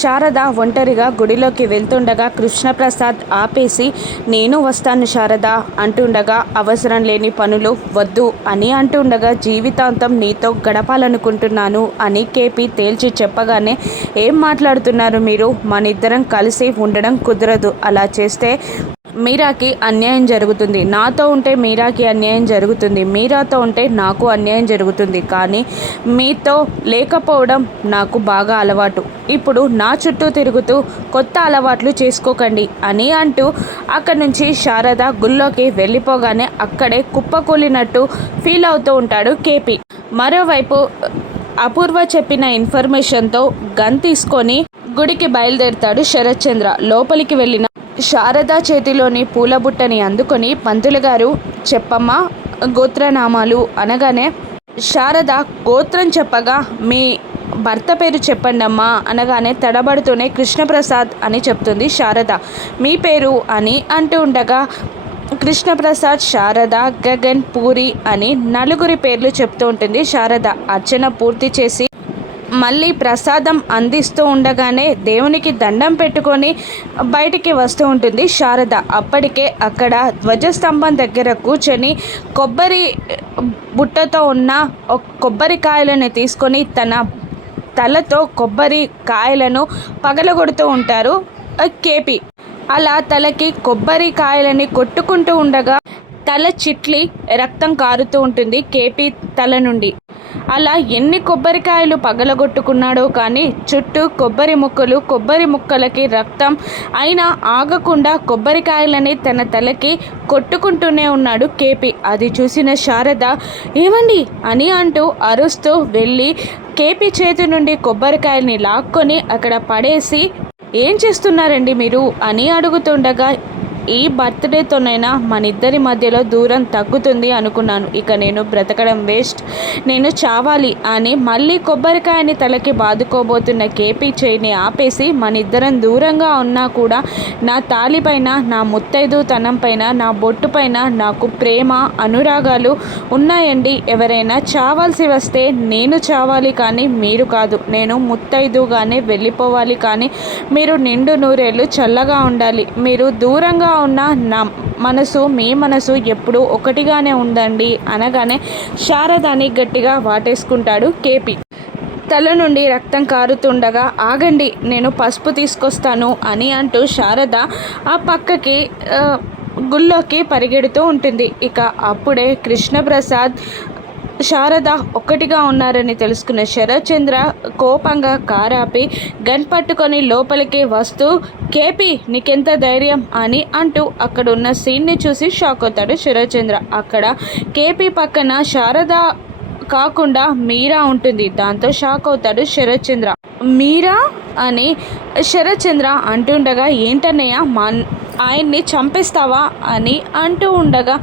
శారద ఒంటరిగా గుడిలోకి వెళ్తుండగా కృష్ణప్రసాద్ ఆపేసి నేను వస్తాను శారద అంటుండగా అవసరం లేని పనులు వద్దు అని అంటుండగా జీవితాంతం నీతో గడపాలనుకుంటున్నాను అని కేపీ తేల్చి చెప్పగానే ఏం మాట్లాడుతున్నారు మీరు? మనిద్దరం కలిసి ఉండడం కుదరదు. అలా చేస్తే మీరాకి అన్యాయం జరుగుతుంది. నాతో ఉంటే మీరాకి అన్యాయం జరుగుతుంది. మీరాతో ఉంటే నాకు అన్యాయం జరుగుతుంది. కానీ మీతో లేకపోవడం నాకు బాగా అలవాటు. ఇప్పుడు నా చుట్టూ తిరుగుతూ కొత్త అలవాట్లు చేసుకోకండి అని అంటూ అక్కడి నుంచి శారద గుళ్ళోకి వెళ్ళిపోగానే అక్కడే కుప్పకూలినట్టు ఫీల్ అవుతూ ఉంటాడు కేపీ. మరోవైపు అపూర్వ చెప్పిన ఇన్ఫర్మేషన్తో గన్ తీసుకొని గుడికి బయలుదేరుతాడు శరత్ చంద్ర. లోపలికి వెళ్ళిన శారద చేతిలోని పూలబుట్టని అందుకొని పంతులు గారు చెప్పమ్మా గోత్రనామాలు అనగానే శారద గోత్రం చెప్పగా మీ భర్త పేరు చెప్పండమ్మా అనగానే తడబడుతూనే కృష్ణప్రసాద్ అని చెప్తుంది శారద. మీ పేరు అని అంటూ ఉండగా కృష్ణప్రసాద్ శారద గగన్ పూరి అని నలుగురి పేర్లు చెప్తూ ఉంటుంది శారద. అర్చన పూర్తి చేసి మళ్ళీ ప్రసాదం అందిస్తూ ఉండగానే దేవునికి దండం పెట్టుకొని బయటికి వస్తూ ఉంటుంది శారద. అప్పటికే అక్కడ ధ్వజస్తంభం దగ్గర కూర్చొని కొబ్బరి బుట్టతో ఉన్న కొబ్బరికాయలను తీసుకొని తన తలతో కొబ్బరి కాయలను పగలగొడుతూ ఉంటారు. కేపీ. అలా తలకి కొబ్బరికాయలని కొట్టుకుంటూ ఉండగా తల చిట్లి రక్తం కారుతూ ఉంటుంది కేపీ తల నుండి. అలా ఎన్ని కొబ్బరికాయలు పగలగొట్టుకున్నాడో కానీ చుట్టూ కొబ్బరి ముక్కలు కొబ్బరి ముక్కలకి రక్తం అయినా ఆగకుండా కొబ్బరికాయలని తన తలకి కొట్టుకుంటూనే ఉన్నాడు కేపీ. అది చూసిన శారద ఏమండి? అని అంటూ అరుస్తూ వెళ్ళి కేపీ చేతి నుండి కొబ్బరికాయల్ని లాక్కొని అక్కడ పడేసి ఏం చేస్తున్నారండి మీరు? అని అడుగుతుండగా ఈ బర్త్డేతోనైనా మన ఇద్దరి మధ్యలో దూరం తగ్గుతుంది అనుకున్నాను. ఇక నేను బ్రతకడం వేస్ట్. నేను చావాలి అని మళ్ళీ కొబ్బరికాయని తలకి బాదుకోబోతున్న కేపీ చేయిని ఆపేసి మన ఇద్దరం దూరంగా ఉన్నా కూడా నా తాలిపైన నా ముత్తైదు తనంపైన నా బొట్టుపైన నాకు ప్రేమ అనురాగాలు ఉన్నాయండి. ఎవరైనా చావాల్సి వస్తే నేను చావాలి కానీ మీరు కాదు. నేను ముత్తైదుగానే వెళ్ళిపోవాలి కానీ మీరు నిండు నూరేళ్ళు చల్లగా ఉండాలి. మీరు దూరంగా ఉన్న నా మనసు మీ మనసు ఎప్పుడూ ఒకటిగానే ఉందండి అనగానే శారదాని గట్టిగా వాటేసుకుంటాడు కేపీ. తల నుండి రక్తం కారుతుండగా ఆగండి నేను పసుపు తీసుకొస్తాను అని అంటూ శారద ఆ పక్కకి గుళ్ళోకి పరిగెడుతూ ఉంటుంది. ఇక అప్పుడే కృష్ణప్రసాద్ శారద ఒక్కటిగా ఉన్నారని తెలుసుకున్న శరత్చంద్ర కోపంగా కారాపి గన్ పట్టుకొని లోపలికి వస్తూ కేపీ నీకెంత ధైర్యం? అని అంటూ అక్కడ ఉన్న సీన్ని చూసి షాక్ అవుతాడు శరత్చంద్ర. అక్కడ కేపీ పక్కన శారద కాకుండా మీరా ఉంటుంది. దాంతో షాక్ అవుతాడు శరత్చంద్ర. మీరా? అని శరత్చంద్ర అంటుండగా ఏంటన్నయ్య మా ఆయన్ని చంపేస్తావా అని అంటూ ఉండగా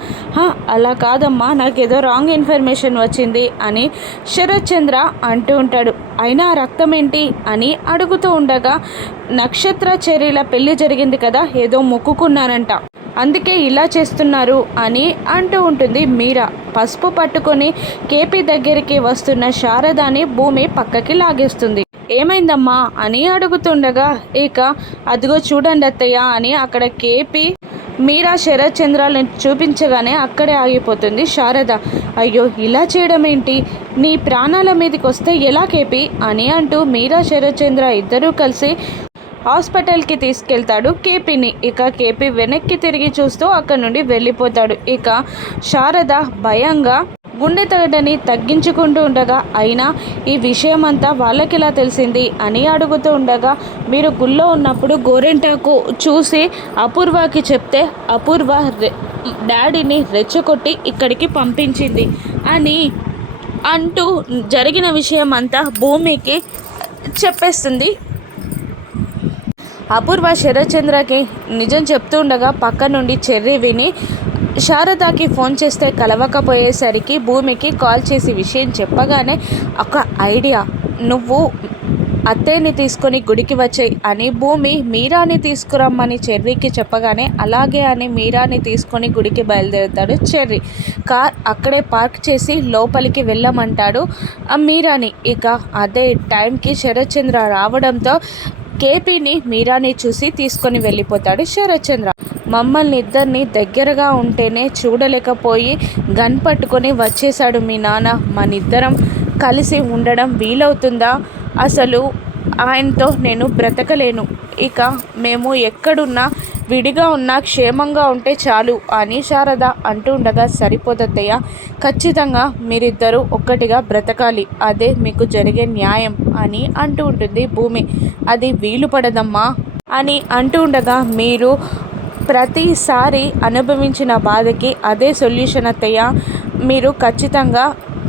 అలా కాదమ్మా నాకు ఏదో రాంగ్ ఇన్ఫర్మేషన్ వచ్చింది అని శరత్ చంద్ర అంటూ ఉంటాడు. అయినా రక్తం ఏంటి? అని అడుగుతూ ఉండగా నక్షత్ర చర్యల పెళ్ళి జరిగింది కదా ఏదో మొక్కుకున్నానంట. అందుకే ఇలా చేస్తున్నారు అని అంటూ ఉంటుంది మీరా. పసుపు పట్టుకొని కేపీ దగ్గరికి వస్తున్న శారదాని భూమి పక్కకి లాగేస్తుంది. ఏమైందమ్మా అని అడుగుతుండగా ఇక అదిగో చూడండి అత్తయ్య అని అక్కడ కేపి మీరా శరత్ చంద్రాలను చూపించగానే అక్కడే ఆగిపోతుంది శారద. అయ్యో ఇలా చేయడం ఏంటి నీ ప్రాణాల మీదకి వస్తే ఎలా కేపి? అని అంటూ మీరా శరత్ చంద్ర ఇద్దరూ కలిసి హాస్పిటల్కి తీసుకెళ్తాడు కేపీని. ఇక కేపీ వెనక్కి తిరిగి చూస్తూ అక్కడి నుండి వెళ్ళిపోతాడు. ఇక శారద భయంగా గుండె తగడని తగ్గించుకుంటూ ఉండగా అయినా ఈ విషయం అంతా వాళ్ళకి తెలిసింది? అని అడుగుతూ ఉండగా మీరు గుళ్ళో ఉన్నప్పుడు గోరెంటాకు చూసి అపూర్వకి చెప్తే అపూర్వ డాడీని రెచ్చగొట్టి ఇక్కడికి పంపించింది. అని అంటూ జరిగిన విషయం అంతా భూమికి చెప్పేస్తుంది. అపూర్వ శరత్చంద్రకి నిజం చెప్తూ ఉండగా పక్క నుండి చెర్రీ విని శారదాకి ఫోన్ చేస్తే కలవకపోయేసరికి భూమికి కాల్ చేసి విషయం చెప్పగానే ఒక ఐడియా. నువ్వు అత్తయ్యని తీసుకొని గుడికి వచ్చాయి అని భూమి మీరాని తీసుకురమ్మని చెర్రీకి చెప్పగానే అలాగే అని మీరాని తీసుకొని గుడికి బయలుదేరుతాడు చెర్రీ. కార్ అక్కడే పార్క్ చేసి లోపలికి వెళ్ళమంటాడు మీరాని. ఇక అదే టైంకి శరత్చంద్ర రావడంతో కేపీని మీరాని చూసి తీసుకొని వెళ్ళిపోతాడు శరత్చంద్ర. మమ్మల్ని ఇద్దరిని దగ్గరగా ఉంటేనే చూడలేకపోయి గన్ పట్టుకొని వచ్చేశాడు మీ నాన్న. మనిద్దరం కలిసి ఉండడం వీలవుతుందా? అసలు ఆయనతో నేను బ్రతకలేను. ఇక మేము ఎక్కడున్నా విడిగా ఉన్నా క్షేమంగా ఉంటే చాలు అని శారద అంటూ ఉండగా సరిపోదత్తయ్య ఖచ్చితంగా మీరిద్దరూ ఒక్కటిగా బ్రతకాలి. అదే మీకు జరిగే న్యాయం అని అంటూ ఉంటుంది భూమి. అది వీలు పడదమ్మా అని అంటూ ఉండగా మీరు ప్రతిసారి అనుభవించిన బాధకి అదే సొల్యూషన్ అత్తయ్య. మీరు ఖచ్చితంగా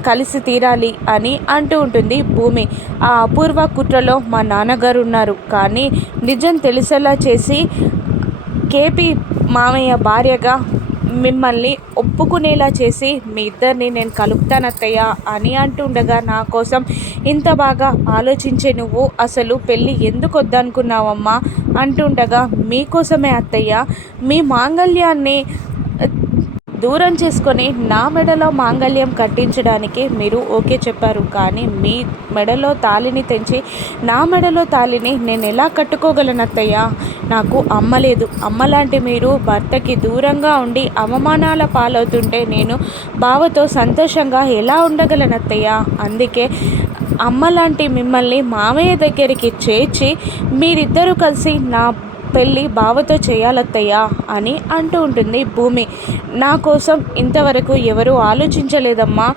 కలిసి తీరాలి అని అంటూ ఉంటుంది భూమి. ఆ అపూర్వ కుట్రలో మా నాన్నగారు ఉన్నారు. కానీ నిజం తెలిసేలా చేసి కేపీ మామయ్య భార్యగా మిమ్మల్ని ఒప్పుకునేలా చేసి మీ ఇద్దరిని నేను కలుపుతానత్తయ్య అని అంటుండగా నా కోసం ఇంత బాగా ఆలోచించే నువ్వు అసలు పెళ్ళి ఎందుకు వద్దనుకున్నావమ్మా? అంటుండగా మీకోసమే అత్తయ్య మీ మాంగళ్యాన్ని దూరం చేసుకొని నా మెడలో మాంగళ్యం కట్టించడానికి మీరు ఓకే చెప్పారు. కానీ మీ మెడలో తాలిని తెంచి నా మెడలో తాలిని నేను ఎలా కట్టుకోగలనత్తయ్యా నాకు అమ్మ లేదు. అమ్మ లాంటి మీరు భర్తకి దూరంగా ఉండి అవమానాల పాలవుతుంటే నేను బావతో సంతోషంగా ఎలా ఉండగలను అందుకే అమ్మ లాంటి మిమ్మల్ని మామయ్య దగ్గరికి చేర్చి మీరిద్దరూ కలిసి నా పెళ్ళి బావతో చేయాలత్తయ్యా అని అంటూ ఉంటుంది భూమి. నా కోసం ఇంతవరకు ఎవరు ఆలోచించలేదమ్మా.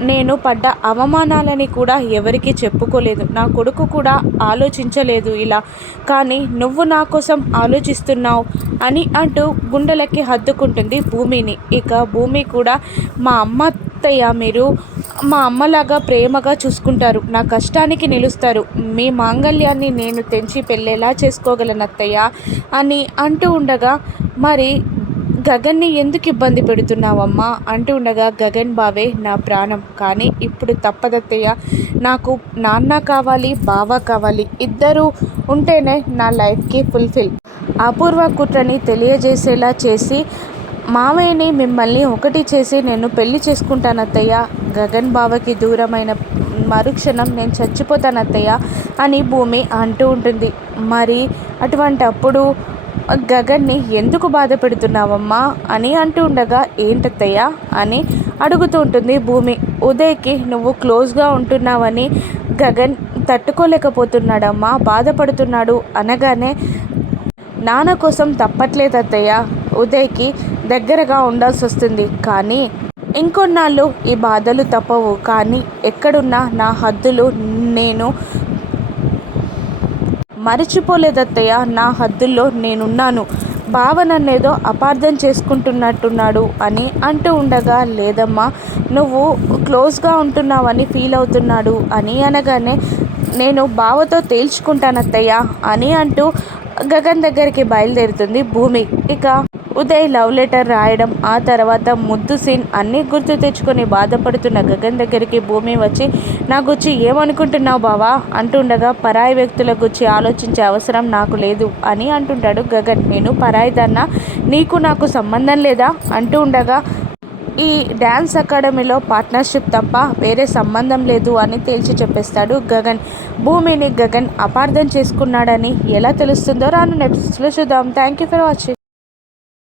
నేను పడ్డ అవమానాలని కూడా ఎవరికి చెప్పుకోలేదు. నా కొడుకు కూడా ఆలోచించలేదు ఇలా. కానీ నువ్వు నా కోసం ఆలోచిస్తున్నావు అని అంటూ గుండెలకి హద్దుకుంటుంది భూమిని. ఇక భూమి కూడా మా అమ్మ అత్తయ్య మీరు మా అమ్మలాగా ప్రేమగా చూసుకుంటారు. నా కష్టానికి నిలుస్తారు. మీ మాంగళ్యాన్ని నేను తెంచి పెళ్ళేలా చేసుకోగలనత్తయ్యా అని అంటూ ఉండగా మరి గగన్ని ఎందుకు ఇబ్బంది పెడుతున్నావమ్మా? అంటూ ఉండగా గగన్ బావే నా ప్రాణం. కానీ ఇప్పుడు తప్పదత్తయ్య నాకు నాన్న కావాలి బావ కావాలి ఇద్దరు ఉంటేనే నా లైఫ్కి ఫుల్ఫిల్. అపూర్వ కుట్రని తెలియజేసేలా చేసి మావయ్యని మిమ్మల్ని ఒకటి చేసి నేను పెళ్ళి చేసుకుంటానత్తయ్య గగన్ బావకి దూరమైన మరుక్షణం నేను చచ్చిపోతాను అత్తయ్య అని భూమి అంటూ ఉంటుంది. మరి అటువంటి అప్పుడు గగన్ని ఎందుకు బాధ పెడుతున్నావమ్మా అని అంటూ ఉండగా ఏంటత్తయ్య? అని అడుగుతూ ఉంటుంది భూమి. ఉదయ్కి నువ్వు క్లోజ్గా ఉంటున్నావని గగన్ తట్టుకోలేకపోతున్నాడమ్మా బాధపడుతున్నాడు అనగానే నాన్న కోసం తప్పట్లేదు అత్తయ్య ఉదయ్కి దగ్గరగా ఉండాల్సి వస్తుంది కానీ ఇంకొన్నాళ్ళు ఈ బాధలు తప్పవు కానీ ఎక్కడున్నా నా హద్దులు నేను మరచిపోలేదత్తయ్య నా హద్దుల్లో నేనున్నాను. బావ నన్నేదో అపార్థం చేసుకుంటున్నట్టున్నాడు అని అంటూ ఉండగా లేదమ్మా నువ్వు క్లోజ్గా ఉంటున్నావని ఫీల్ అవుతున్నాడు అని అనగానే నేను బావతో తేల్చుకుంటానత్తయ్య అని అంటూ గగన్ దగ్గరికి బయలుదేరుతుంది భూమి. ఇక ఉదయ్ లవ్ లెటర్ రాయడం ఆ తర్వాత ముద్దు సీన్ అన్నీ గుర్తు తెచ్చుకొని బాధపడుతున్న గగన్ దగ్గరికి భూమి వచ్చి నా గుచ్చి ఏమనుకుంటున్నావు బావా? అంటుండగా పరాయి వ్యక్తుల గుచ్చి ఆలోచించే అవసరం నాకు లేదు అని అంటుంటాడు గగన్. నేను పరాయిదన్న? నీకు నాకు సంబంధం లేదా? అంటూ ఉండగా ఈ డ్యాన్స్ అకాడమీలో పార్ట్నర్షిప్ తప్ప వేరే సంబంధం లేదు అని తేల్చి చెప్పేస్తాడు గగన్. భూమిని గగన్ అపార్థం చేసుకున్నాడని ఎలా తెలుస్తుందో రాను నెప్స్లో చూద్దాం. Thank you for watching.